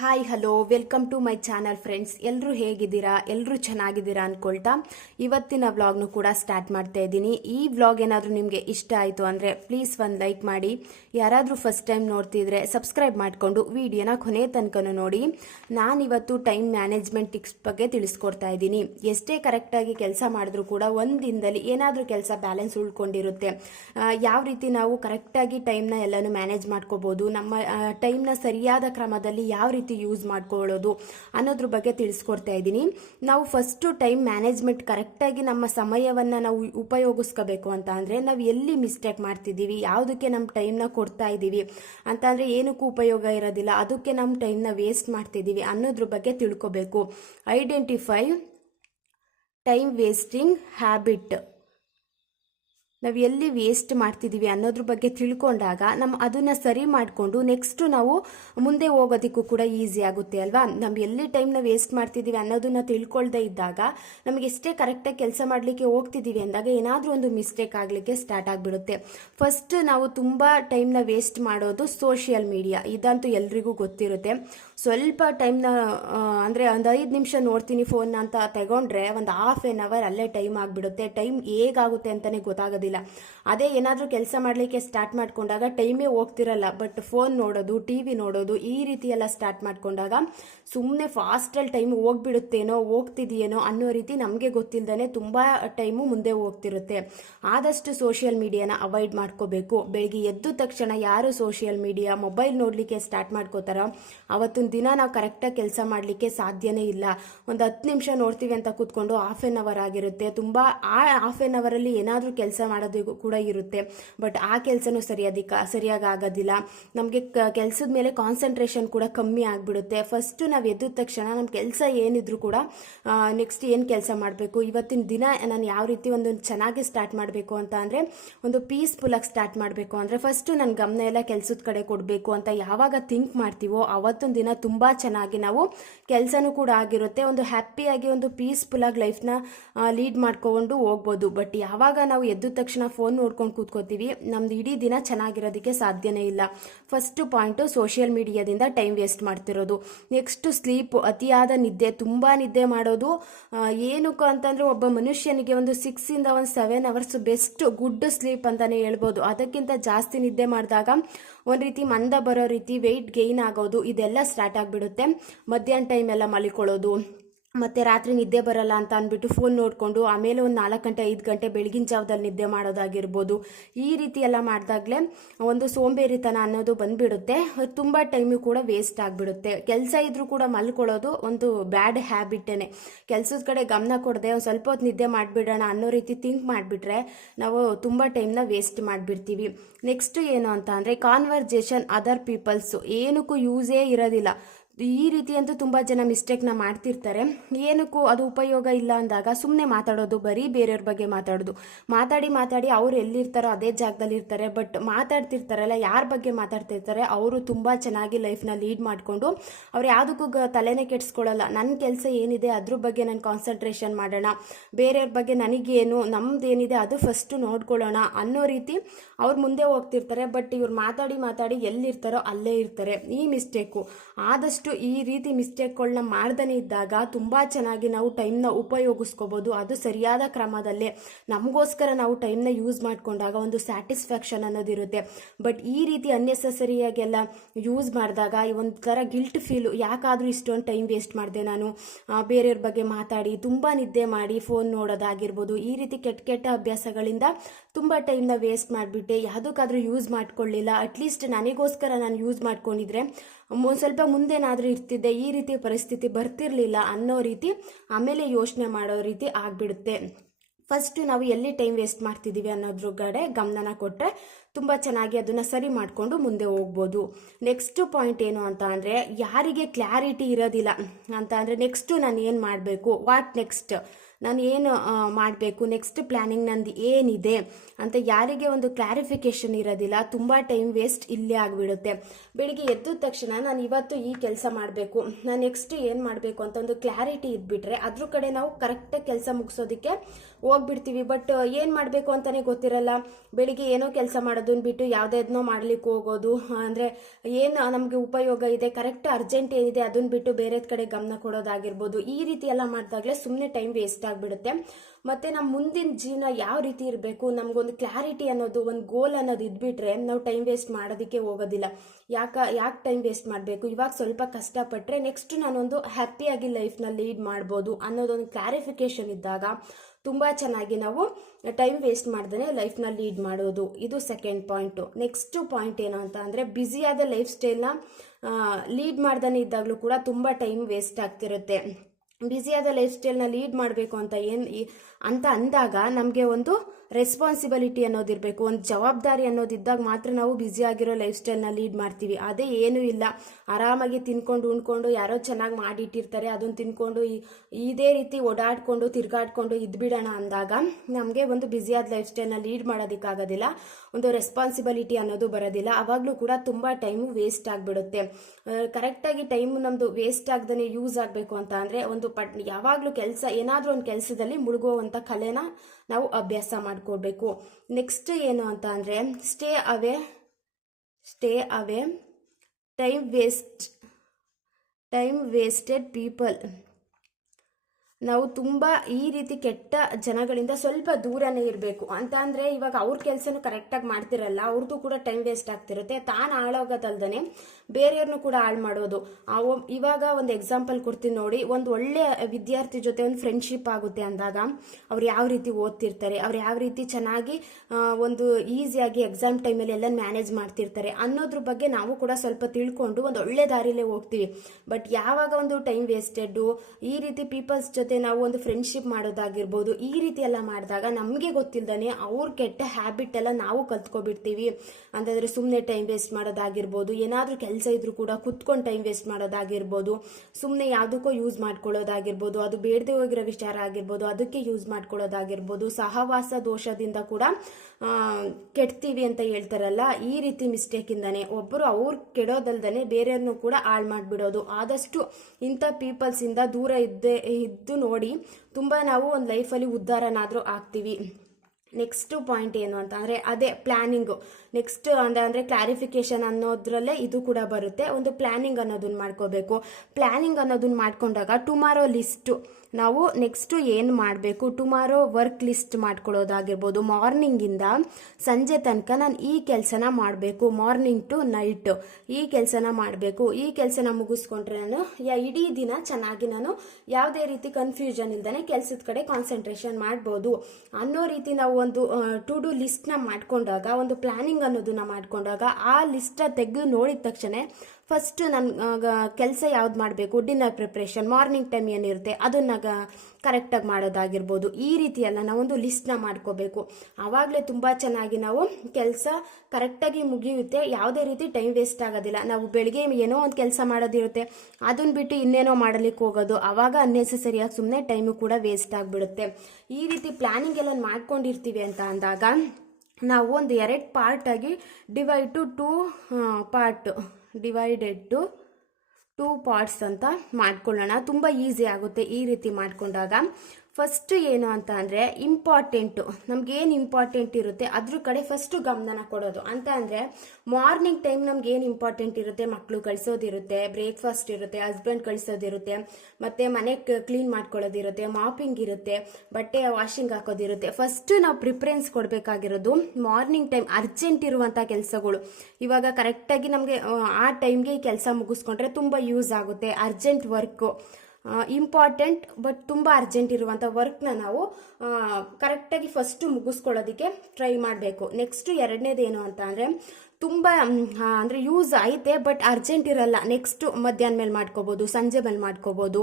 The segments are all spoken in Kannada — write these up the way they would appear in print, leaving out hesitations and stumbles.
Hi hello welcome to my channel friends. ಎಲ್ಲರೂ ಹೇಗಿದ್ದೀರಾ? ಎಲ್ಲರೂ ಚೆನ್ನಾಗಿದ್ದೀರಾ ಅಂದ್ಕೊಳ್ತಾ ಇವತ್ತಿನ ವ್ಲಾಗ್ನು ಕೂಡ ಸ್ಟಾರ್ಟ್ ಮಾಡ್ತಾ ಇದ್ದೀನಿ. ಈ ವ್ಲಾಗ್ ಏನಾದರೂ ನಿಮಗೆ ಇಷ್ಟ ಆಯಿತು ಅಂದರೆ ಪ್ಲೀಸ್ ಒಂದು ಲೈಕ್ ಮಾಡಿ. ಯಾರಾದರೂ ಫಸ್ಟ್ ಟೈಮ್ ನೋಡ್ತಿದ್ರೆ ಸಬ್ಸ್ಕ್ರೈಬ್ ಮಾಡಿಕೊಂಡು ವಿಡಿಯೋನ ಕೊನೆ ತನಕನೂ ನೋಡಿ. ನಾನಿವತ್ತು ಟೈಮ್ ಮ್ಯಾನೇಜ್ಮೆಂಟ್ ಟಿಪ್ಸ್ ಬಗ್ಗೆ ತಿಳಿಸ್ಕೊಡ್ತಾ ಇದ್ದೀನಿ. ಎಷ್ಟೇ ಕರೆಕ್ಟಾಗಿ ಕೆಲಸ ಮಾಡಿದ್ರೂ ಕೂಡ ಒಂದು ದಿನದಲ್ಲಿ ಏನಾದರೂ ಕೆಲಸ ಬ್ಯಾಲೆನ್ಸ್ ಉಳ್ಕೊಂಡಿರುತ್ತೆ. ಯಾವ ರೀತಿ ನಾವು ಕರೆಕ್ಟಾಗಿ ಟೈಮ್ನ ಎಲ್ಲನೂ ಮ್ಯಾನೇಜ್ ಮಾಡ್ಕೋಬೋದು, ನಮ್ಮ ಟೈಮ್ನ ಸರಿಯಾದ ಕ್ರಮದಲ್ಲಿ ಯಾವ ರೀತಿ ಯೂಸ್ ಮಾಡ್ಕೊಳ್ಳೋದು ಅನ್ನೋದ್ರ ಬಗ್ಗೆ ತಿಳಿಸ್ಕೊಡ್ತಾ ಇದ್ದೀನಿ. ನಾವು ಫಸ್ಟ್ ಟೈಮ್ ಮ್ಯಾನೇಜ್ಮೆಂಟ್ ಕರೆಕ್ಟಾಗಿ ನಮ್ಮ ಸಮಯವನ್ನು ನಾವು ಉಪಯೋಗಿಸ್ಕೋಬೇಕು ಅಂತ ಅಂದರೆ ನಾವು ಎಲ್ಲಿ ಮಿಸ್ಟೇಕ್ ಮಾಡ್ತಿದ್ದೀವಿ, ಯಾವುದಕ್ಕೆ ನಮ್ಮ ಟೈಮ್ನ ಕೊಡ್ತಾ ಇದ್ದೀವಿ ಅಂತ ಅಂದರೆ ಏನಕ್ಕೂ ಉಪಯೋಗ ಇರೋದಿಲ್ಲ, ಅದಕ್ಕೆ ನಮ್ಮ ಟೈಮ್ನ ವೇಸ್ಟ್ ಮಾಡ್ತಿದ್ದೀವಿ ಅನ್ನೋದ್ರ ಬಗ್ಗೆ ತಿಳ್ಕೊಬೇಕು. Identify time wasting habit. ನಾವು ಎಲ್ಲಿ ವೇಸ್ಟ್ ಮಾಡ್ತಿದ್ದೀವಿ ಅನ್ನೋದ್ರ ಬಗ್ಗೆ ತಿಳ್ಕೊಂಡಾಗ ಅದನ್ನು ಸರಿ ಮಾಡಿಕೊಂಡು ನೆಕ್ಸ್ಟ್ ನಾವು ಮುಂದೆ ಹೋಗೋದಕ್ಕೂ ಕೂಡ ಈಸಿ ಆಗುತ್ತೆ ಅಲ್ವಾ. ನಾವು ಎಲ್ಲಿ ಟೈಮ್ನ ವೇಸ್ಟ್ ಮಾಡ್ತಿದ್ದೀವಿ ಅನ್ನೋದನ್ನ ತಿಳ್ಕೊಳ್ದೇ ಇದ್ದಾಗ ನಮಗೆ ಎಷ್ಟೇ ಕರೆಕ್ಟಾಗಿ ಕೆಲಸ ಮಾಡಲಿಕ್ಕೆ ಹೋಗ್ತಿದ್ದೀವಿ ಅಂದಾಗ ಏನಾದರೂ ಒಂದು ಮಿಸ್ಟೇಕ್ ಆಗಲಿಕ್ಕೆ ಸ್ಟಾರ್ಟ್ ಆಗಿಬಿಡುತ್ತೆ. ಫಸ್ಟ್ ನಾವು ತುಂಬ ಟೈಮ್ನ ವೇಸ್ಟ್ ಮಾಡೋದು ಸೋಷಿಯಲ್ ಮೀಡಿಯಾ. ಇದಂತೂ ಎಲ್ರಿಗೂ ಗೊತ್ತಿರುತ್ತೆ. ಸ್ವಲ್ಪ ಟೈಮ್ನ ಅಂದರೆ ಒಂದು 5 ನಿಮಿಷ ನೋಡ್ತೀನಿ ಫೋನ್ನ ಅಂತ ತಗೊಂಡ್ರೆ ಒಂದು ಹಾಫ್ ಆನ್ ಅವರ್ ಅಲ್ಲೇ ಟೈಮ್ ಆಗಿಬಿಡುತ್ತೆ. ಟೈಮ್ ಹೇಗಾಗುತ್ತೆ ಅಂತಲೇ ಗೊತ್ತಾಗೋದಿಲ್ಲ. ಅದೇ ಏನಾದರೂ ಕೆಲಸ ಮಾಡಲಿಕ್ಕೆ ಸ್ಟಾರ್ಟ್ ಮಾಡ್ಕೊಂಡಾಗ ಟೈಮೇ ಹೋಗ್ತಿರಲ್ಲ, ಬಟ್ ಫೋನ್ ನೋಡೋದು, ಟಿವಿ ನೋಡೋದು ಈ ರೀತಿ ಎಲ್ಲ ಸ್ಟಾರ್ಟ್ ಮಾಡ್ಕೊಂಡಾಗ ಸುಮ್ಮನೆ ಫಾಸ್ಟಲ್ಲಿ ಟೈಮ್ ಹೋಗ್ಬಿಡುತ್ತೇನೋ, ಹೋಗ್ತಿದೆಯೇನೋ ಅನ್ನೋ ರೀತಿ ನಮಗೆ ಗೊತ್ತಿಲ್ಲದೇ ತುಂಬ ಟೈಮು ಮುಂದೆ ಹೋಗ್ತಿರುತ್ತೆ. ಆದಷ್ಟು ಸೋಷಿಯಲ್ ಮೀಡಿಯಾನ ಅವಾಯ್ಡ್ ಮಾಡ್ಕೋಬೇಕು. ಬೆಳಿಗ್ಗೆ ಎದ್ದ ತಕ್ಷಣ ಯಾರು ಸೋಷಿಯಲ್ ಮೀಡಿಯಾ ಮೊಬೈಲ್ ನೋಡಲಿಕ್ಕೆ ಸ್ಟಾರ್ಟ್ ಮಾಡ್ಕೋತಾರೋ ಅವತ್ತೊಂದು ದಿನ ನಾವು ಕರೆಕ್ಟಾಗಿ ಕೆಲಸ ಮಾಡಲಿಕ್ಕೆ ಸಾಧ್ಯನೇ ಇಲ್ಲ. ಒಂದು 10 ನಿಮಿಷ ನೋಡ್ತೀವಿ ಅಂತ ಕೂತ್ಕೊಂಡು ಹಾಫ್ ಆನ್ ಅವರ್ ಆಗಿರುತ್ತೆ. ತುಂಬ ಆ ಹಾಫ್ ಆನ್ ಅವರಲ್ಲಿ ಏನಾದರೂ ಕೆಲಸ ಮಾಡೋದು ಕೂಡ ಇರುತ್ತೆ, ಬಟ್ ಆ ಕೆಲಸನೂ ಸರಿಯಾಗಿ ಆಗೋದಿಲ್ಲ. ನಮಗೆ ಕೆಲಸದ ಮೇಲೆ ಕಾನ್ಸಂಟ್ರೇಷನ್ ಕೂಡ ಕಮ್ಮಿ ಆಗಿಬಿಡುತ್ತೆ. ಫಸ್ಟು ನಾವು ಎದ್ದ ತಕ್ಷಣ ನಮ್ಮ ಕೆಲಸ ಏನಿದ್ರು ಕೂಡ ನೆಕ್ಸ್ಟ್ ಏನು ಕೆಲಸ ಮಾಡಬೇಕು, ಇವತ್ತಿನ ದಿನ ನಾನು ಯಾವ ರೀತಿ ಒಂದು ಚೆನ್ನಾಗಿ ಸ್ಟಾರ್ಟ್ ಮಾಡಬೇಕು ಅಂತ ಅಂದರೆ ಒಂದು ಪೀಸ್ಫುಲ್ಲಾಗಿ ಸ್ಟಾರ್ಟ್ ಮಾಡಬೇಕು ಅಂದರೆ ಫಸ್ಟು ನನ್ನ ಗಮನ ಎಲ್ಲ ಕೆಲಸದ ಕಡೆ ಕೊಡಬೇಕು ಅಂತ ಯಾವಾಗ ಥಿಂಕ್ ಮಾಡ್ತೀವೋ ಅವತ್ತೊಂದು ದಿನ ತುಂಬ ಚೆನ್ನಾಗಿ ನಾವು ಕೆಲಸನೂ ಕೂಡ ಆಗಿರುತ್ತೆ. ಒಂದು ಹ್ಯಾಪಿಯಾಗಿ ಒಂದು ಪೀಸ್ಫುಲ್ಲಾಗಿ ಲೈಫ್ನ ಲೀಡ್ ಮಾಡ್ಕೊಂಡು ಹೋಗ್ಬೋದು. ಬಟ್ ಯಾವಾಗ ನಾವು ಎದ್ದ ತಕ್ಷಣ ಫೋನ್ ನೋಡ್ಕೊಂಡು ಕೂತ್ಕೋತೀವಿ ನಮ್ದು ಇಡೀ ದಿನ ಚೆನ್ನಾಗಿರೋದಕ್ಕೆ ಸಾಧ್ಯನೇ ಇಲ್ಲ. ಫಸ್ಟ್ ಪಾಯಿಂಟು ಸೋಷಿಯಲ್ ಮೀಡಿಯಾದಿಂದ ಟೈಮ್ ವೇಸ್ಟ್ ಮಾಡ್ತಿರೋದು. ನೆಕ್ಸ್ಟ್ ಸ್ಲೀಪ್, ಅತಿಯಾದ ನಿದ್ದೆ. ತುಂಬ ನಿದ್ದೆ ಮಾಡೋದು ಏನಕ್ಕೆ ಅಂತಂದರೆ ಒಬ್ಬ ಮನುಷ್ಯನಿಗೆ ಒಂದು 6 ಇಂದ 7 ಅವರ್ಸ್ ಬೆಸ್ಟ್ ಗುಡ್ ಸ್ಲೀಪ್ ಅಂತಲೇ ಹೇಳ್ಬೋದು. ಅದಕ್ಕಿಂತ ಜಾಸ್ತಿ ನಿದ್ದೆ ಮಾಡಿದಾಗ ಒಂದು ರೀತಿ ಮಂದ ಬರೋ ರೀತಿ, ವೆಯ್ಟ್ ಗೈನ್ ಆಗೋದು ಇದೆಲ್ಲ ಸ್ಟಾರ್ಟ್ ಆಗಿಬಿಡುತ್ತೆ. ಮಧ್ಯಾಹ್ನ ಟೈಮ್ ಎಲ್ಲ ಮಲಿಕೊಳ್ಳೋದು, ಮತ್ತು ರಾತ್ರಿ ನಿದ್ದೆ ಬರಲ್ಲ ಅಂತ ಅಂದ್ಬಿಟ್ಟು ಫೋನ್ ನೋಡಿಕೊಂಡು ಆಮೇಲೆ ಒಂದು 4 ಗಂಟೆ 5 ಗಂಟೆ ಬೆಳಗಿನ ಜಾವದಲ್ಲಿ ನಿದ್ದೆ ಮಾಡೋದಾಗಿರ್ಬೋದು. ಈ ರೀತಿ ಎಲ್ಲ ಮಾಡಿದಾಗಲೇ ಒಂದು ಸೋಂಬೇರಿತನ ಅನ್ನೋದು ಬಂದುಬಿಡುತ್ತೆ. ತುಂಬ ಟೈಮು ಕೂಡ ವೇಸ್ಟ್ ಆಗಿಬಿಡುತ್ತೆ. ಕೆಲಸ ಇದ್ರೂ ಕೂಡ ಮಲ್ಕೊಳ್ಳೋದು ಒಂದು ಬ್ಯಾಡ್ ಹ್ಯಾಬಿಟ್ಟೇ. ಕೆಲಸದ ಕಡೆ ಗಮನ ಕೊಡದೆ ಒಂದು ಸ್ವಲ್ಪ ಹೊತ್ತು ನಿದ್ದೆ ಮಾಡಿಬಿಡೋಣ ಅನ್ನೋ ರೀತಿ ಥಿಂಕ್ ಮಾಡಿಬಿಟ್ರೆ ನಾವು ತುಂಬ ಟೈಮ್ನ ವೇಸ್ಟ್ ಮಾಡಿಬಿಡ್ತೀವಿ. ನೆಕ್ಸ್ಟ್ ಏನು ಅಂತ ಅಂದರೆ ಕಾನ್ವರ್ಜೇಷನ್ ಅದರ್ ಪೀಪಲ್ಸು. ಏನಕ್ಕೂ ಯೂಸೇ ಇರೋದಿಲ್ಲ. ಈ ರೀತಿ ಅಂತೂ ತುಂಬ ಜನ ಮಿಸ್ಟೇಕ್ನ ಮಾಡ್ತಿರ್ತಾರೆ. ಏನಕ್ಕೂ ಅದು ಉಪಯೋಗ ಇಲ್ಲ ಅಂದಾಗ ಸುಮ್ಮನೆ ಮಾತಾಡೋದು, ಬರೀ ಬೇರೆಯವ್ರ ಬಗ್ಗೆ ಮಾತಾಡಿ ಅವ್ರು ಎಲ್ಲಿರ್ತಾರೋ ಅದೇ ಜಾಗದಲ್ಲಿ ಇರ್ತಾರೆ. ಬಟ್ ಮಾತಾಡ್ತಿರ್ತಾರಲ್ಲ, ಯಾರ ಬಗ್ಗೆ ಮಾತಾಡ್ತಿರ್ತಾರೆ ಅವರು ತುಂಬ ಚೆನ್ನಾಗಿ ಲೈಫ್ನ ಲೀಡ್ ಮಾಡಿಕೊಂಡು ಅವ್ರು ಯಾವುದಕ್ಕೂ ತಲೆನೇ ಕೆಡಿಸ್ಕೊಳ್ಳಲ್ಲ. ನನ್ನ ಕೆಲಸ ಏನಿದೆ ಅದ್ರ ಬಗ್ಗೆ ನಾನು ಕಾನ್ಸಂಟ್ರೇಷನ್ ಮಾಡೋಣ, ಬೇರೆಯವ್ರ ಬಗ್ಗೆ ನನಗೇನು, ನಮ್ದೇನಿದೆ ಅದು ಫಸ್ಟು ನೋಡ್ಕೊಳ್ಳೋಣ ಅನ್ನೋ ರೀತಿ ಅವ್ರು ಮುಂದೆ ಹೋಗ್ತಿರ್ತಾರೆ. ಬಟ್ ಇವ್ರು ಮಾತಾಡಿ ಎಲ್ಲಿರ್ತಾರೋ ಅಲ್ಲೇ ಇರ್ತಾರೆ. ಈ ಮಿಸ್ಟೇಕು ಆದಷ್ಟು ಈ ರೀತಿ ಮಿಸ್ಟೇಕ್ಗಳನ್ನ ಮಾಡ್ದೇ ಇದ್ದಾಗ ತುಂಬ ಚೆನ್ನಾಗಿ ನಾವು ಟೈಮ್ನ ಉಪಯೋಗಿಸ್ಕೋಬೋದು. ಅದು ಸರಿಯಾದ ಕ್ರಮದಲ್ಲೇ ನಮಗೋಸ್ಕರ ನಾವು ಟೈಮ್ನ ಯೂಸ್ ಮಾಡಿಕೊಂಡಾಗ ಒಂದು ಸ್ಯಾಟಿಸ್ಫ್ಯಾಕ್ಷನ್ ಅನ್ನೋದಿರುತ್ತೆ. ಬಟ್ ಈ ರೀತಿ ಅನ್ನೆಸೆಸರಿಯಾಗೆಲ್ಲ ಯೂಸ್ ಮಾಡಿದಾಗ ಒಂಥರ ಗಿಲ್ಟ್ ಫೀಲು, ಯಾಕಾದರೂ ಇಷ್ಟೊಂದು ಟೈಮ್ ವೇಸ್ಟ್ ಮಾಡಿದೆ ನಾನು, ಬೇರೆಯವ್ರ ಬಗ್ಗೆ ಮಾತಾಡಿ ತುಂಬ ನಿದ್ದೆ ಮಾಡಿ ಫೋನ್ ನೋಡೋದಾಗಿರ್ಬೋದು. ಈ ರೀತಿ ಕೆಟ್ಟ ಅಭ್ಯಾಸಗಳಿಂದ ತುಂಬ ಟೈಮ್ನ ವೇಸ್ಟ್ ಮಾಡಿಬಿಟ್ಟೆ, ಯಾವುದಕ್ಕಾದರೂ ಯೂಸ್ ಮಾಡ್ಕೊಳ್ಳಿಲ್ಲ. ಅಟ್ಲೀಸ್ಟ್ ನನಗೋಸ್ಕರ ನಾನು ಯೂಸ್ ಮಾಡ್ಕೊಂಡಿದ್ರೆ ಸ್ವಲ್ಪ ಮುಂದೇನಾದರೂ ಇರ್ತಿದ್ದೆ, ಈ ರೀತಿ ಪರಿಸ್ಥಿತಿ ಬರ್ತಿರ್ಲಿಲ್ಲ ಅನ್ನೋ ರೀತಿ ಆಮೇಲೆ ಯೋಚನೆ ಮಾಡೋ ರೀತಿ ಆಗಿಬಿಡುತ್ತೆ. ಫಸ್ಟು ನಾವು ಎಲ್ಲಿ ಟೈಮ್ ವೇಸ್ಟ್ ಮಾಡ್ತಿದ್ದೀವಿ ಅನ್ನೋದ್ರ ಕಡೆ ಗಮನನ ಕೊಟ್ಟರೆ ತುಂಬ ಚೆನ್ನಾಗಿ ಅದನ್ನು ಸರಿ ಮಾಡಿಕೊಂಡು ಮುಂದೆ ಹೋಗ್ಬೋದು. ನೆಕ್ಸ್ಟ್ ಪಾಯಿಂಟ್ ಏನು ಅಂತ ಅಂದರೆ ಯಾರಿಗೆ ಕ್ಲಾರಿಟಿ ಇರೋದಿಲ್ಲ ಅಂತ ಅಂದರೆ ನೆಕ್ಸ್ಟು ನಾನು ಏನು ಮಾಡಬೇಕು, ವಾಟ್ ನೆಕ್ಸ್ಟ್ ನಾನು ಏನು ಮಾಡಬೇಕು, ನೆಕ್ಸ್ಟ್ ಪ್ಲ್ಯಾನಿಂಗ್ ನಂದು ಏನಿದೆ ಅಂತ ಯಾರಿಗೆ ಒಂದು ಕ್ಲಾರಿಫಿಕೇಷನ್ ಇರೋದಿಲ್ಲ. ತುಂಬ ಟೈಮ್ ವೇಸ್ಟ್ ಇಲ್ಲೇ ಆಗಿಬಿಡುತ್ತೆ. ಬೆಳಿಗ್ಗೆ ಎದ್ದ ತಕ್ಷಣ ನಾನು ಇವತ್ತು ಈ ಕೆಲಸ ಮಾಡಬೇಕು, ನಾನು ನೆಕ್ಸ್ಟ್ ಏನು ಮಾಡಬೇಕು ಅಂತ ಒಂದು ಕ್ಲಾರಿಟಿ ಇದ್ಬಿಟ್ರೆ ಅದ್ರ ಕಡೆ ನಾವು ಕರೆಕ್ಟಾಗಿ ಕೆಲಸ ಮುಗಿಸೋದಕ್ಕೆ ಹೋಗ್ಬಿಡ್ತೀವಿ. ಬಟ್ ಏನು ಮಾಡಬೇಕು ಅಂತಲೇ ಗೊತ್ತಿರಲ್ಲ. ಬೆಳಿಗ್ಗೆ ಏನೋ ಕೆಲಸ ಮಾಡೋದನ್ನ ಬಿಟ್ಟು ಯಾವುದೇನೋ ಮಾಡ್ಲಿಕ್ಕೆ ಹೋಗೋದು, ಅಂದರೆ ಏನು ನಮಗೆ ಉಪಯೋಗ ಇದೆ, ಕರೆಕ್ಟ್ ಅರ್ಜೆಂಟ್ ಏನಿದೆ ಅದನ್ನ ಬಿಟ್ಟು ಬೇರೆ ಕಡೆ ಗಮನ ಕೊಡೋದಾಗಿರ್ಬೋದು. ಈ ರೀತಿ ಎಲ್ಲ ಮಾಡಿದಾಗಲೇ ಸುಮ್ಮನೆ ಟೈಮ್ ವೇಸ್ಟ್ ಆಗಿಬಿಡುತ್ತೆ. ಮತ್ತು ನಮ್ಮ ಮುಂದಿನ ಜೀವನ ಯಾವ ರೀತಿ ಇರಬೇಕು, ನಮಗೊಂದು ಕ್ಲಾರಿಟಿ ಅನ್ನೋದು, ಒಂದು ಗೋಲ್ ಅನ್ನೋದು ಇದ್ಬಿಟ್ರೆ ನಾವು ಟೈಮ್ ವೇಸ್ಟ್ ಮಾಡೋದಕ್ಕೆ ಹೋಗೋದಿಲ್ಲ. ಯಾಕೆ ಟೈಮ್ ವೇಸ್ಟ್ ಮಾಡಬೇಕು, ಇವಾಗ ಸ್ವಲ್ಪ ಕಷ್ಟಪಟ್ಟರೆ ನೆಕ್ಸ್ಟ್ ನಾನೊಂದು ಹ್ಯಾಪಿಯಾಗಿ ಲೈಫ್ನ ಲೀಡ್ ಮಾಡ್ಬೋದು ಅನ್ನೋದೊಂದು ಕ್ಲಾರಿಫಿಕೇಷನ್ ಇದ್ದಾಗ ತುಂಬ ಚೆನ್ನಾಗಿ ನಾವು ಟೈಮ್ ವೇಸ್ಟ್ ಮಾಡ್ದೇ ಲೈಫ್ನ ಲೀಡ್ ಮಾಡೋದು. ಇದು ಸೆಕೆಂಡ್ ಪಾಯಿಂಟು. ನೆಕ್ಸ್ಟ್ ಪಾಯಿಂಟ್ ಏನು ಅಂತ ಅಂದರೆ, ಬ್ಯುಸಿಯಾದ ಲೈಫ್ ಸ್ಟೈಲ್ನ ಲೀಡ್ ಮಾಡ್ದೇ ಇದ್ದಾಗಲೂ ಕೂಡ ತುಂಬ ಟೈಮ್ ವೇಸ್ಟ್ ಆಗ್ತಿರುತ್ತೆ. ಬ್ಯುಸಿಯಾದ ಲೈಫ್ ಸ್ಟೈಲ್ನ ಲೀಡ್ ಮಾಡಬೇಕು ಅಂತ ಅಂದಾಗ ನಮಗೆ ಒಂದು ರೆಸ್ಪಾನ್ಸಿಬಿಲಿಟಿ ಅನ್ನೋದಿರಬೇಕು, ಒಂದು ಜವಾಬ್ದಾರಿ ಅನ್ನೋದಿದ್ದಾಗ ಮಾತ್ರ ನಾವು ಬ್ಯುಸಿಯಾಗಿರೋ ಲೈಫ್ ಸ್ಟೈಲ್ನ ಲೀಡ್ ಮಾಡ್ತೀವಿ. ಅದೇ ಏನೂ ಇಲ್ಲ, ಆರಾಮಾಗಿ ತಿನ್ಕೊಂಡು ಉಣ್ಕೊಂಡು ಯಾರೋ ಚೆನ್ನಾಗಿ ಮಾಡಿಟ್ಟಿರ್ತಾರೆ ಅದನ್ನು ತಿನ್ಕೊಂಡು ಇದೇ ರೀತಿ ಓಡಾಡ್ಕೊಂಡು ತಿರ್ಗಾಡ್ಕೊಂಡು ಇದ್ಬಿಡೋಣ ಅಂದಾಗ ನಮಗೆ ಒಂದು ಬ್ಯುಸಿಯಾದ ಲೈಫ್ ಸ್ಟೈಲ್ನ ಲೀಡ್ ಮಾಡೋದಕ್ಕಾಗೋದಿಲ್ಲ, ಒಂದು ರೆಸ್ಪಾನ್ಸಿಬಿಲಿಟಿ ಅನ್ನೋದು ಬರೋದಿಲ್ಲ. ಆವಾಗಲೂ ಕೂಡ ತುಂಬ ಟೈಮು ವೇಸ್ಟ್ ಆಗಿಬಿಡುತ್ತೆ. ಕರೆಕ್ಟಾಗಿ ಟೈಮು ನಮ್ಮದು ವೇಸ್ಟ್ ಆಗ್ದೇ ಯೂಸ್ ಆಗಬೇಕು ಅಂತ ಅಂದರೆ ಯಾವಾಗಲೂ ಏನಾದರೂ ಒಂದು ಕೆಲಸದಲ್ಲಿ ಮುಳುಗುವಂಥ ಕಲೆನ ನಾವು ಅಭ್ಯಾಸ ಮಾಡ್ಕೋಬೇಕು. ನೆಕ್ಸ್ಟ್ ಏನು ಅಂತ ಅಂದರೆ, stay away time wasted people. ನಾವು ತುಂಬ ಈ ರೀತಿ ಕೆಟ್ಟ ಜನಗಳಿಂದ ಸ್ವಲ್ಪ ದೂರನೇ ಇರಬೇಕು. ಅಂತ ಅಂದರೆ ಇವಾಗ ಅವ್ರ ಕೆಲಸನೂ ಕರೆಕ್ಟಾಗಿ ಮಾಡ್ತಿರಲ್ಲ, ಅವ್ರದ್ದು ಕೂಡ ಟೈಮ್ ವೇಸ್ಟ್ ಆಗ್ತಿರುತ್ತೆ. ತಾನು ಹಾಳಾಗೋದಲ್ದೇ ಬೇರೆಯವ್ರನ್ನೂ ಕೂಡ ಹಾಳು ಮಾಡೋದು. ಇವಾಗ ಒಂದು ಎಕ್ಸಾಂಪಲ್ ಕೊಡ್ತೀನಿ ನೋಡಿ. ಒಂದು ಒಳ್ಳೆ ವಿದ್ಯಾರ್ಥಿ ಜೊತೆ ಒಂದು ಫ್ರೆಂಡ್ಶಿಪ್ ಆಗುತ್ತೆ ಅಂದಾಗ ಅವ್ರು ಯಾವ ರೀತಿ ಓದ್ತಿರ್ತಾರೆ, ಅವ್ರು ಯಾವ ರೀತಿ ಚೆನ್ನಾಗಿ ಒಂದು ಈಸಿಯಾಗಿ ಎಕ್ಸಾಮ್ ಟೈಮಲ್ಲಿ ಎಲ್ಲ ಮ್ಯಾನೇಜ್ ಮಾಡ್ತಿರ್ತಾರೆ ಅನ್ನೋದ್ರ ಬಗ್ಗೆ ನಾವು ಕೂಡ ಸ್ವಲ್ಪ ತಿಳ್ಕೊಂಡು ಒಂದು ಒಳ್ಳೆ ದಾರಿಲೇ ಹೋಗ್ತೀವಿ. ಬಟ್ ಯಾವಾಗ ಒಂದು ಟೈಮ್ ವೇಸ್ಟೆಡ್ಡು ಈ ರೀತಿ ಪೀಪಲ್ಸ್ ಜೊತೆ ನಾವು ಒಂದು ಫ್ರೆಂಡ್ಶಿಪ್ ಮಾಡೋದಾಗಿರ್ಬೋದು, ಈ ರೀತಿ ಎಲ್ಲ ಮಾಡಿದಾಗ ನಮಗೆ ಗೊತ್ತಿಲ್ಲದೇ ಅವ್ರ ಕೆಟ್ಟ ಹ್ಯಾಬಿಟ್ ಎಲ್ಲ ನಾವು ಕಲ್ತ್ಕೊಬಿಡ್ತೀವಿ. ಅಂತಂದರೆ ಸುಮ್ಮನೆ ಟೈಮ್ ವೇಸ್ಟ್ ಮಾಡೋದಾಗಿರ್ಬೋದು, ಏನಾದರೂ ಕೆಲಸ ಇದ್ರೂ ಕೂಡ ಕುತ್ಕೊಂಡು ಟೈಮ್ ವೇಸ್ಟ್ ಮಾಡೋದಾಗಿರ್ಬೋದು, ಸುಮ್ಮನೆ ಯಾವುದಕ್ಕೋ ಯೂಸ್ ಮಾಡ್ಕೊಳ್ಳೋದಾಗಿರ್ಬೋದು, ಅದು ಬೇಡದೆ ಹೋಗಿರೋ ವಿಚಾರ ಆಗಿರ್ಬೋದು ಅದಕ್ಕೆ ಯೂಸ್ ಮಾಡ್ಕೊಳ್ಳೋದಾಗಿರ್ಬೋದು, ಸಹವಾಸ ದೋಷದಿಂದ ಕೂಡ ಕೆಡ್ತೀವಿ ಅಂತ ಹೇಳ್ತಾರಲ್ಲ, ಈ ರೀತಿ ಮಿಸ್ಟೇಕಿಂದಾನೆ ಒಬ್ಬರು ಅವ್ರು ಕೆಡೋದಲ್ದೇ ಬೇರೆಯವ್ರನ್ನೂ ಕೂಡ ಹಾಳು ಮಾಡಿಬಿಡೋದು. ಆದಷ್ಟು ಇಂಥ ಪೀಪಲ್ಸಿಂದ ದೂರ ಇದ್ದು ನೋಡಿ ತುಂಬ ನಾವು ಒಂದು ಲೈಫಲ್ಲಿ ಉದ್ಧಾರನಾದರೂ ಆಗ್ತೀವಿ. ನೆಕ್ಸ್ಟ್ ಪಾಯಿಂಟ್ ಏನು ಅಂತ ಅಂದರೆ, ಅದೇ ಪ್ಲ್ಯಾನಿಂಗು. ನೆಕ್ಸ್ಟ್ ಅಂದರೆ ಕ್ಲಾರಿಫಿಕೇಷನ್ ಅನ್ನೋದ್ರಲ್ಲೇ ಇದು ಕೂಡ ಬರುತ್ತೆ. ಒಂದು ಪ್ಲ್ಯಾನಿಂಗ್ ಅನ್ನೋದನ್ನ ಮಾಡ್ಕೋಬೇಕು. ಪ್ಲ್ಯಾನಿಂಗ್ ಅನ್ನೋದನ್ನ ಮಾಡ್ಕೊಂಡಾಗ ಟುಮಾರೋ ಲಿಸ್ಟು ನಾವು ನೆಕ್ಸ್ಟು ಏನು ಮಾಡಬೇಕು, ಟುಮಾರೋ ವರ್ಕ್ ಲಿಸ್ಟ್ ಮಾಡ್ಕೊಳ್ಳೋದಾಗಿರ್ಬೋದು. ಮಾರ್ನಿಂಗಿಂದ ಸಂಜೆ ತನಕ ನಾನು ಈ ಕೆಲಸನ ಮಾಡಬೇಕು, ಮಾರ್ನಿಂಗ್ ಟು ನೈಟ್ ಈ ಕೆಲಸನ ಮಾಡಬೇಕು. ಈ ಕೆಲಸನ ಮುಗಿಸ್ಕೊಂಡ್ರೆ ನಾನು ಇಡೀ ದಿನ ಚೆನ್ನಾಗಿ ನಾನು ಯಾವುದೇ ರೀತಿ ಕನ್ಫ್ಯೂಷನ್ ಇಲ್ದೇ ಕೆಲಸದ ಕಡೆ ಕಾನ್ಸಂಟ್ರೇಷನ್ ಮಾಡ್ಬೋದು ಅನ್ನೋ ರೀತಿ ನಾವು ಒಂದು ಟು ಡು ಲಿಸ್ಟ್ನ ಮಾಡ್ಕೊಂಡಾಗ, ಒಂದು ಪ್ಲ್ಯಾನಿಂಗ್ ಅನ್ನೋದನ್ನ ಮಾಡ್ಕೊಂಡಾಗ ಆ ಲಿಸ್ಟ್ ತೆಗೆದು ನೋಡಿದ ತಕ್ಷಣ ಫಸ್ಟ್ ನನ್ನ ಕೆಲಸ ಯಾವ್ದು ಮಾಡಬೇಕು, ಡಿನ್ನರ್ ಪ್ರಿಪ್ರೇಷನ್, ಮಾರ್ನಿಂಗ್ ಟೈಮ್ ಏನಿರುತ್ತೆ ಅದನ್ನ ಕರೆಕ್ಟಾಗಿ ಮಾಡೋದಾಗಿರ್ಬೋದು. ಈ ರೀತಿ ಎಲ್ಲ ನಾವೊಂದು ಲಿಸ್ಟ್ನ ಮಾಡ್ಕೋಬೇಕು. ಆವಾಗಲೇ ತುಂಬ ಚೆನ್ನಾಗಿ ನಾವು ಕೆಲಸ ಕರೆಕ್ಟಾಗಿ ಮುಗಿಯುತ್ತೆ, ಯಾವುದೇ ರೀತಿ ಟೈಮ್ ವೇಸ್ಟ್ ಆಗೋದಿಲ್ಲ. ನಾವು ಬೆಳಿಗ್ಗೆ ಏನೋ ಒಂದು ಕೆಲಸ ಮಾಡೋದಿರುತ್ತೆ, ಅದನ್ನ ಬಿಟ್ಟು ಇನ್ನೇನೋ ಮಾಡಲಿಕ್ಕೆ ಹೋಗೋದು, ಆವಾಗ ಅನ್ನೆಸೆಸರಿಯಾಗಿ ಸುಮ್ಮನೆ ಟೈಮು ಕೂಡ ವೇಸ್ಟ್ ಆಗಿಬಿಡುತ್ತೆ. ಈ ರೀತಿ ಪ್ಲ್ಯಾನಿಂಗ್ ಎಲ್ಲ ಮಾಡ್ಕೊಂಡಿರ್ತೀವಿ ಅಂತ ಅಂದಾಗ ನಾವು ಒಂದು 2 ಪಾರ್ಟಾಗಿ ಡಿವೈಡೆಡ್ ಟು 2 ಪಾರ್ಟ್ಸ್ ಅಂತ ಮಾಡ್ಕೊಳ್ಳೋಣ. ತುಂಬ ಈಸಿ ಆಗುತ್ತೆ ಈ ರೀತಿ ಮಾಡ್ಕೊಂಡಾಗ. ಫಸ್ಟ್ ಏನು ಅಂತ ಅಂದರೆ, ಇಂಪಾರ್ಟೆಂಟು, ನಮಗೇನು ಇಂಪಾರ್ಟೆಂಟ್ ಇರುತ್ತೆ ಅದ್ರ ಕಡೆ ಫಸ್ಟು ಗಮನ ಕೊಡೋದು. ಅಂತ ಅಂದರೆ ಮಾರ್ನಿಂಗ್ ಟೈಮ್ ನಮ್ಗೆ ಏನು ಇಂಪಾರ್ಟೆಂಟ್ ಇರುತ್ತೆ, ಮಕ್ಕಳು ಕಳಿಸೋದಿರುತ್ತೆ, ಬ್ರೇಕ್ಫಾಸ್ಟ್ ಇರುತ್ತೆ, ಹಸ್ಬೆಂಡ್ ಕಳಿಸೋದಿರುತ್ತೆ, ಮತ್ತು ಮನೆ ಕ್ಲೀನ್ ಮಾಡ್ಕೊಳ್ಳೋದಿರುತ್ತೆ, ಮಾಪಿಂಗ್ ಇರುತ್ತೆ, ಬಟ್ಟೆ ವಾಷಿಂಗ್ ಹಾಕೋದಿರುತ್ತೆ. ಫಸ್ಟ್ ನಾವು ಪ್ರಿಫರೆನ್ಸ್ ಕೊಡಬೇಕಾಗಿರೋದು ಮಾರ್ನಿಂಗ್ ಟೈಮ್ ಅರ್ಜೆಂಟ್ ಇರುವಂಥ ಕೆಲಸಗಳು. ಇವಾಗ ಕರೆಕ್ಟಾಗಿ ನಮಗೆ ಆ ಟೈಮ್ಗೆ ಈ ಕೆಲಸ ಮುಗಿಸ್ಕೊಂಡ್ರೆ ತುಂಬ ಯೂಸ್ ಆಗುತ್ತೆ. ಅರ್ಜೆಂಟ್ ವರ್ಕು, ಇಂಪಾರ್ಟೆಂಟ್ ಬಟ್ ತುಂಬ ಅರ್ಜೆಂಟ್ ಇರುವಂಥ ವರ್ಕ್ನ ನಾವು ಕರೆಕ್ಟಾಗಿ ಫಸ್ಟು ಮುಗಿಸ್ಕೊಳ್ಳೋದಕ್ಕೆ ಟ್ರೈ ಮಾಡಬೇಕು. ನೆಕ್ಸ್ಟು ಎರಡನೇದು ಏನು ಅಂತ ಅಂದರೆ, ತುಂಬ ಅಂದರೆ ಯೂಸ್ ಐತೆ, ಬಟ್ ಅರ್ಜೆಂಟ್ ಇರಲ್ಲ. ನೆಕ್ಸ್ಟ್ ಮಧ್ಯಾಹ್ನ ಮೇಲೆ ಮಾಡ್ಕೋಬೋದು, ಸಂಜೆ ಮೇಲೆ ಮಾಡ್ಕೋಬೋದು.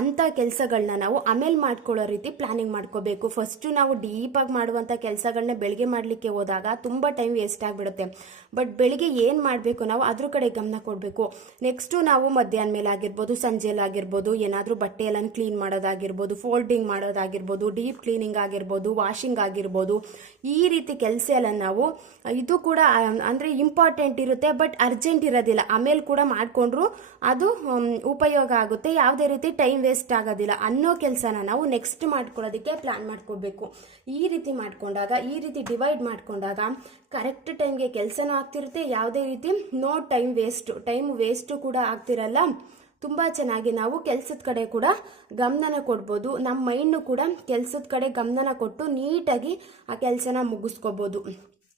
ಅಂಥ ಕೆಲಸಗಳನ್ನ ನಾವು ಆಮೇಲೆ ಮಾಡ್ಕೊಳ್ಳೋ ರೀತಿ ಪ್ಲಾನಿಂಗ್ ಮಾಡ್ಕೋಬೇಕು. ಫಸ್ಟು ನಾವು ಡೀಪಾಗಿ ಮಾಡುವಂಥ ಕೆಲಸಗಳನ್ನ ಬೆಳಗ್ಗೆ ಮಾಡಲಿಕ್ಕೆ ಹೋದಾಗ ತುಂಬ ಟೈಮ್ ವೇಸ್ಟ್ ಆಗಿಬಿಡುತ್ತೆ. ಬಟ್ ಬೆಳಿಗ್ಗೆ ಏನು ಮಾಡಬೇಕು ನಾವು ಅದ್ರ ಕಡೆ ಗಮನ ಕೊಡಬೇಕು. ನೆಕ್ಸ್ಟು ನಾವು ಮಧ್ಯಾಹ್ನ ಮೇಲೆ ಆಗಿರ್ಬೋದು, ಸಂಜೆಲಾಗಿರ್ಬೋದು, ಏನಾದರೂ ಬಟ್ಟೆ ಎಲ್ಲ ಕ್ಲೀನ್ ಮಾಡೋದಾಗಿರ್ಬೋದು, ಫೋಲ್ಡಿಂಗ್ ಮಾಡೋದಾಗಿರ್ಬೋದು, ಡೀಪ್ ಕ್ಲೀನಿಂಗ್ ಆಗಿರ್ಬೋದು, ವಾಷಿಂಗ್ ಆಗಿರ್ಬೋದು, ಈ ರೀತಿ ಕೆಲಸ ಎಲ್ಲ ನಾವು ಇದು ಕೂಡ ಅಂದರೆ ಇಂಪಾರ್ಟೆಂಟ್ ಇರುತ್ತೆ, ಬಟ್ ಅರ್ಜೆಂಟ್ ಇರೋದಿಲ್ಲ. ಆಮೇಲೆ ಕೂಡ ಮಾಡಿಕೊಂಡ್ರು ಅದು ಉಪಯೋಗ ಆಗುತ್ತೆ, ಯಾವುದೇ ರೀತಿ ಟೈಮ್ ವೇಸ್ಟ್ ಆಗೋದಿಲ್ಲ ಅನ್ನೋ ಕೆಲಸನ ನಾವು ನೆಕ್ಸ್ಟ್ ಮಾಡ್ಕೊಳ್ಳೋದಕ್ಕೆ ಪ್ಲಾನ್ ಮಾಡ್ಕೋಬೇಕು. ಈ ರೀತಿ ಮಾಡ್ಕೊಂಡಾಗ, ಈ ರೀತಿ ಡಿವೈಡ್ ಮಾಡ್ಕೊಂಡಾಗ ಕರೆಕ್ಟ್ ಟೈಮ್ಗೆ ಕೆಲಸನೂ ಆಗ್ತಿರುತ್ತೆ, ಯಾವುದೇ ರೀತಿ ನೋ ಟೈಮ್ ವೇಸ್ಟು ಕೂಡ ಆಗ್ತಿರಲ್ಲ. ತುಂಬ ಚೆನ್ನಾಗಿ ನಾವು ಕೆಲಸದ ಕಡೆ ಕೂಡ ಗಮನನ ಕೊಡ್ಬೋದು. ನಮ್ಮ ಮೈಂಡ್ನು ಕೂಡ ಕೆಲಸದ ಕಡೆ ಗಮನನ ಕೊಟ್ಟು ನೀಟಾಗಿ ಆ ಕೆಲಸನ ಮುಗಿಸ್ಕೋಬೋದು.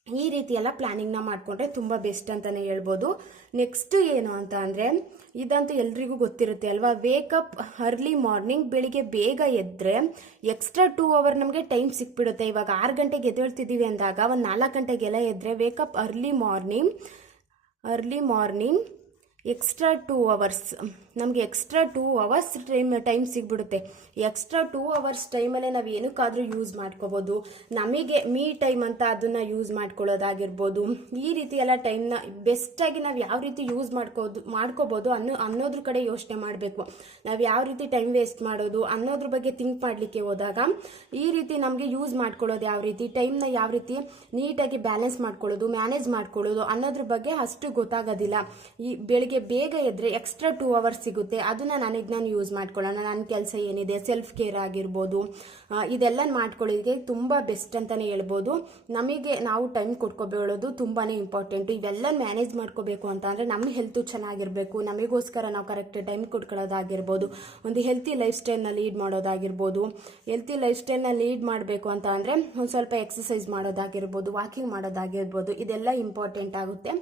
ಈ ರೀತಿ ಎಲ್ಲ ಪ್ಲಾನಿಂಗ್ನ ಮಾಡಿಕೊಂಡ್ರೆ ತುಂಬ ಬೆಸ್ಟ್ ಅಂತಲೇ ಹೇಳ್ಬೋದು. ನೆಕ್ಸ್ಟ್ ಏನು ಅಂತ ಅಂದರೆ, ಇದಂತೂ ಎಲ್ರಿಗೂ ಗೊತ್ತಿರುತ್ತೆ ಅಲ್ವಾ, ವೇಕಪ್ ಅರ್ಲಿ ಮಾರ್ನಿಂಗ್. ಬೆಳಿಗ್ಗೆ ಬೇಗ ಎದ್ದರೆ ಎಕ್ಸ್ಟ್ರಾ 2 ಅವರ್ ನಮಗೆ ಟೈಮ್ ಸಿಕ್ಬಿಡುತ್ತೆ. ಇವಾಗ 6 ಗಂಟೆಗೆ ಎದ್ದೇಳ್ತಿದ್ದೀವಿ ಅಂದಾಗ ಒಂದು 4 ಗಂಟೆಗೆಲ್ಲ ಎದ್ದರೆ wake up early morning extra 2 hours ನಮಗೆ ಎಕ್ಸ್ಟ್ರಾ 2 ಅವರ್ಸ್ ಟೈಮ್ ಸಿಗ್ಬಿಡುತ್ತೆ. ಎಕ್ಸ್ಟ್ರಾ 2 ಅವರ್ಸ್ ಟೈಮಲ್ಲೇ ನಾವು ಏನಕ್ಕಾದರೂ ಯೂಸ್ ಮಾಡ್ಕೋಬೋದು. ನಮಗೆ ಮೀ ಟೈಮ್ ಅಂತ ಅದನ್ನು ಯೂಸ್ ಮಾಡ್ಕೊಳ್ಳೋದಾಗಿರ್ಬೋದು. ಈ ರೀತಿ ಎಲ್ಲ ಟೈಮ್ನ ಬೆಸ್ಟಾಗಿ ನಾವು ಯಾವ ರೀತಿ ಯೂಸ್ ಮಾಡ್ಕೋಬೋದು ಅನ್ನೋದ್ರ ಕಡೆ ಯೋಚನೆ ಮಾಡಬೇಕು. ನಾವು ಯಾವ ರೀತಿ ಟೈಮ್ ವೇಸ್ಟ್ ಮಾಡೋದು ಅನ್ನೋದ್ರ ಬಗ್ಗೆ ಥಿಂಕ್ ಮಾಡಲಿಕ್ಕೆ ಹೋದಾಗ ಈ ರೀತಿ ನಮಗೆ ಯೂಸ್ ಮಾಡ್ಕೊಳ್ಳೋದು ಯಾವ ರೀತಿ, ಟೈಮ್ನ ಯಾವ ರೀತಿ ನೀಟಾಗಿ ಬ್ಯಾಲೆನ್ಸ್ ಮಾಡ್ಕೊಳ್ಳೋದು, ಮ್ಯಾನೇಜ್ ಮಾಡ್ಕೊಳ್ಳೋದು ಅನ್ನೋದ್ರ ಬಗ್ಗೆ ಅಷ್ಟು ಗೊತ್ತಾಗೋದಿಲ್ಲ. ಈ ಬೆಳಿಗ್ಗೆ ಬೇಗ ಎದ್ರೆ ಎಕ್ಸ್ಟ್ರಾ 2 ಅವರ್ಸ್ ಸಿಗುತ್ತೆ. ಅದನ್ನ ನಾನು ಯೂಸ್ ಮಾಡ್ಕೊಳ್ಳೋಣ. ನನ್ನ ಕೆಲಸ ಏನಿದೆ, ಸೆಲ್ಫ್ ಕೇರ್ ಆಗಿರ್ಬೋದು, ಇದೆಲ್ಲ ಮಾಡ್ಕೊಳ್ಳೋದಕ್ಕೆ ತುಂಬ ಬೆಸ್ಟ್ ಅಂತಲೇ ಹೇಳ್ಬೋದು. ನಮಗೆ ನಾವು ಟೈಮ್ ಕೊಟ್ಕೋಬೇಡೋದು ತುಂಬಾ ಇಂಪಾರ್ಟೆಂಟು. ಇವೆಲ್ಲ ಮ್ಯಾನೇಜ್ ಮಾಡ್ಕೋಬೇಕು ಅಂತ ಅಂದರೆ ನಮ್ಮ ಹೆಲ್ತು ಚೆನ್ನಾಗಿರಬೇಕು. ನಮಗೋಸ್ಕರ ನಾವು ಕರೆಕ್ಟ್ ಟೈಮ್ ಕೊಟ್ಕೊಳ್ಳೋದಾಗಿರ್ಬೋದು, ಒಂದು ಹೆಲ್ತಿ ಲೈಫ್ ಸ್ಟೈಲ್ನ ಲೀಡ್ ಮಾಡೋದಾಗಿರ್ಬೋದು. ಹೆಲ್ತಿ ಲೈಫ್ ಸ್ಟೈಲ್ನ ಲೀಡ್ ಮಾಡಬೇಕು ಅಂತ ಅಂದರೆ ಒಂದು ಸ್ವಲ್ಪ ಎಕ್ಸಸೈಸ್ ಮಾಡೋದಾಗಿರ್ಬೋದು, ವಾಕಿಂಗ್ ಮಾಡೋದಾಗಿರ್ಬೋದು, ಇದೆಲ್ಲ ಇಂಪಾರ್ಟೆಂಟ್ ಆಗುತ್ತೆ.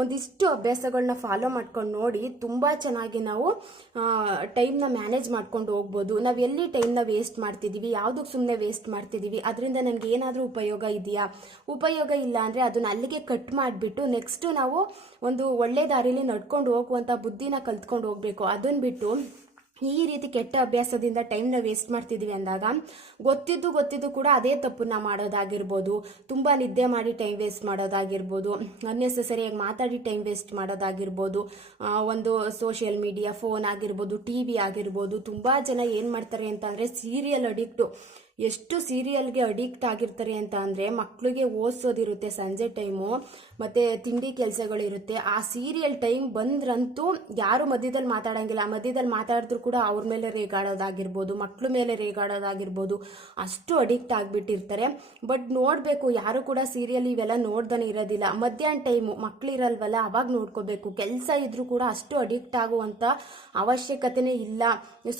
ಒಂದಿಷ್ಟು ಅಭ್ಯಾಸಗಳನ್ನ ಫಾಲೋ ಮಾಡ್ಕೊಂಡು ನೋಡಿ ತುಂಬ ಚೆನ್ನಾಗಿ ನಾವು ಟೈಮ್ನ ಮ್ಯಾನೇಜ್ ಮಾಡ್ಕೊಂಡು ಹೋಗ್ಬೋದು. ನಾವು ಎಲ್ಲಿ ಟೈಮ್ನ ವೇಸ್ಟ್ ಮಾಡ್ತಿದ್ದೀವಿ, ಯಾವುದಕ್ಕೆ ಸುಮ್ಮನೆ ವೇಸ್ಟ್ ಮಾಡ್ತಿದ್ದೀವಿ, ಅದರಿಂದ ನನಗೆ ಏನಾದರೂ ಉಪಯೋಗ ಇದೆಯಾ, ಉಪಯೋಗ ಇಲ್ಲ ಅಂದರೆ ಅದನ್ನ ಅಲ್ಲಿಗೆ ಕಟ್ ಮಾಡಿಬಿಟ್ಟು ನೆಕ್ಸ್ಟು ನಾವು ಒಂದು ಒಳ್ಳೆ ದಾರಿಲಿ ನಡ್ಕೊಂಡು ಹೋಗುವಂಥ ಬುದ್ಧಿನ ಕಲ್ತ್ಕೊಂಡು ಹೋಗಬೇಕು. ಅದನ್ನು ಬಿಟ್ಟು ಈ ರೀತಿ ಕೆಟ್ಟ ಅಭ್ಯಾಸದಿಂದ ಟೈಮ್ನ ವೇಸ್ಟ್ ಮಾಡ್ತಿದ್ದೀವಿ ಅಂದಾಗ ಗೊತ್ತಿದ್ದು ಕೂಡ ಅದೇ ತಪ್ಪನ್ನ ಮಾಡೋದಾಗಿರ್ಬೋದು. ತುಂಬ ನಿದ್ದೆ ಮಾಡಿ ಟೈಮ್ ವೇಸ್ಟ್ ಮಾಡೋದಾಗಿರ್ಬೋದು, ಅನ್ನೆಸೆಸರಿಯಾಗಿ ಮಾತಾಡಿ ಟೈಮ್ ವೇಸ್ಟ್ ಮಾಡೋದಾಗಿರ್ಬೋದು, ಒಂದು ಸೋಷಿಯಲ್ ಮೀಡಿಯಾ, ಫೋನ್ ಆಗಿರ್ಬೋದು, TV ಆಗಿರ್ಬೋದು. ತುಂಬ ಜನ ಏನು ಮಾಡ್ತಾರೆ ಅಂತ ಅಂದರೆ ಸೀರಿಯಲ್ ಅಡಿಕ್ಟು. ಎಷ್ಟು ಸೀರಿಯಲ್ಗೆ ಅಡಿಕ್ಟ್ ಆಗಿರ್ತಾರೆ ಅಂತ ಅಂದರೆ, ಮಕ್ಕಳಿಗೆ ಓದಿಸೋದಿರುತ್ತೆ ಸಂಜೆ ಟೈಮು, ಮತ್ತು ತಿಂಡಿ ಕೆಲಸಗಳಿರುತ್ತೆ. ಆ ಸೀರಿಯಲ್ ಟೈಮ್ ಬಂದ್ರಂತೂ ಯಾರು ಮಧ್ಯದಲ್ಲಿ ಮಾತಾಡೋಂಗಿಲ್ಲ. ಮಧ್ಯದಲ್ಲಿ ಮಾತಾಡಿದ್ರು ಕೂಡ ಅವ್ರ ಮೇಲೆ ರೇಗಾಡೋದಾಗಿರ್ಬೋದು, ಮಕ್ಕಳ ಮೇಲೆ ರೇಗಾಡೋದಾಗಿರ್ಬೋದು, ಅಷ್ಟು ಅಡಿಕ್ಟ್ ಆಗಿಬಿಟ್ಟಿರ್ತಾರೆ. ಬಟ್ ನೋಡಬೇಕು, ಯಾರು ಕೂಡ ಸೀರಿಯಲ್ ಇವೆಲ್ಲ ನೋಡ್ದಾನೆ ಇರೋದಿಲ್ಲ. ಮಧ್ಯಾಹ್ನ ಟೈಮು ಮಕ್ಕಳಿರಲ್ವಲ್ಲ, ಅವಾಗ ನೋಡ್ಕೋಬೇಕು. ಕೆಲಸ ಇದ್ರೂ ಕೂಡ ಅಷ್ಟು ಅಡಿಕ್ಟ್ ಆಗುವಂಥ ಅವಶ್ಯಕತೆನೇ ಇಲ್ಲ.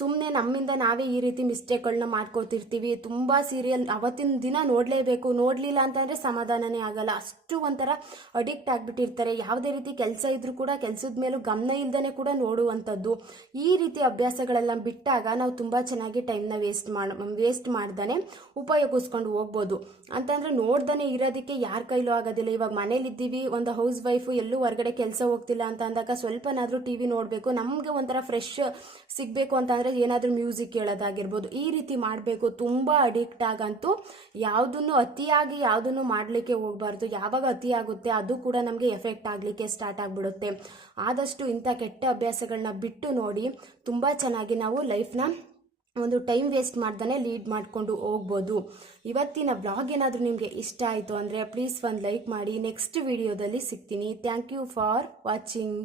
ಸುಮ್ಮನೆ ನಮ್ಮಿಂದ ನಾವೇ ಈ ರೀತಿ ಮಿಸ್ಟೇಕ್ಗಳನ್ನ ಮಾಡ್ಕೋತಿರ್ತೀವಿ. ತುಂಬ ಸೀರಿಯಲ್ ಅವತ್ತಿನ ದಿನ ನೋಡಲೇಬೇಕು, ನೋಡಲಿಲ್ಲ ಅಂತಂದರೆ ಸಮಾಧಾನನೇ ಆಗಲ್ಲ. ಅಷ್ಟು ಒಂಥರ ಅಡಿಕ್ಟ್ ಆಗಿಬಿಟ್ಟಿರ್ತಾರೆ. ಯಾವುದೇ ರೀತಿ ಕೆಲಸ ಇದ್ರೂ ಕೂಡ ಕೆಲಸದ ಮೇಲೂ ಗಮನ ಇಲ್ದೇ ಕೂಡ ನೋಡುವಂಥದ್ದು. ಈ ರೀತಿ ಅಭ್ಯಾಸಗಳೆಲ್ಲ ಬಿಟ್ಟಾಗ ನಾವು ತುಂಬ ಚೆನ್ನಾಗಿ ಟೈಮ್ನ ವೇಸ್ಟ್ ಮಾಡ್ದೇ ಉಪಯೋಗಿಸ್ಕೊಂಡು ಹೋಗ್ಬೋದು. ಅಂತಂದರೆ ನೋಡ್ದೇ ಇರೋದಕ್ಕೆ ಯಾರ ಕೈಲೂ ಆಗೋದಿಲ್ಲ. ಇವಾಗ ಮನೇಲಿದ್ದೀವಿ, ಒಂದು ಹೌಸ್ ವೈಫು ಎಲ್ಲೂ ಹೊರಗಡೆ ಕೆಲಸ ಹೋಗ್ತಿಲ್ಲ ಅಂತ ಅಂದಾಗ ಸ್ವಲ್ಪನಾದರೂ TV ನೋಡಬೇಕು. ನಮಗೆ ಒಂಥರ ಫ್ರೆಶ್ ಸಿಗಬೇಕು ಅಂತಂದರೆ ಏನಾದರೂ ಮ್ಯೂಸಿಕ್ ಕೇಳೋದಾಗಿರ್ಬೋದು, ಈ ರೀತಿ ಮಾಡಬೇಕು. ತುಂಬ ಅಡಿಕ್ಟ್ ಆಗಂತೂ ಯಾವುದನ್ನು ಮಾಡಲಿಕ್ಕೆ ಹೋಗಬಾರ್ದು. ಯಾವಾಗ ಅತಿ ಆಗುತ್ತೆ ಅದು ಕೂಡ ನಮಗೆ ಎಫೆಕ್ಟ್ ಆಗಲಿಕ್ಕೆ ಸ್ಟಾರ್ಟ್ ಆಗಿಬಿಡುತ್ತೆ. ಆದಷ್ಟು ಇಂಥ ಕೆಟ್ಟ ಅಭ್ಯಾಸಗಳನ್ನ ಬಿಟ್ಟು ನೋಡಿ, ತುಂಬ ಚೆನ್ನಾಗಿ ನಾವು ಲೈಫ್ನ ಒಂದು ಟೈಮ್ ವೇಸ್ಟ್ ಮಾಡ್ದೇ ಲೀಡ್ ಮಾಡಿಕೊಂಡು ಹೋಗ್ಬೋದು. ಇವತ್ತಿನ ಬ್ಲಾಗ್ ಏನಾದರೂ ನಿಮಗೆ ಇಷ್ಟ ಆಯಿತು ಅಂದರೆ ಪ್ಲೀಸ್ ಒಂದು ಲೈಕ್ ಮಾಡಿ. ನೆಕ್ಸ್ಟ್ ವಿಡಿಯೋದಲ್ಲಿ ಸಿಗ್ತೀನಿ. Thank you for watching.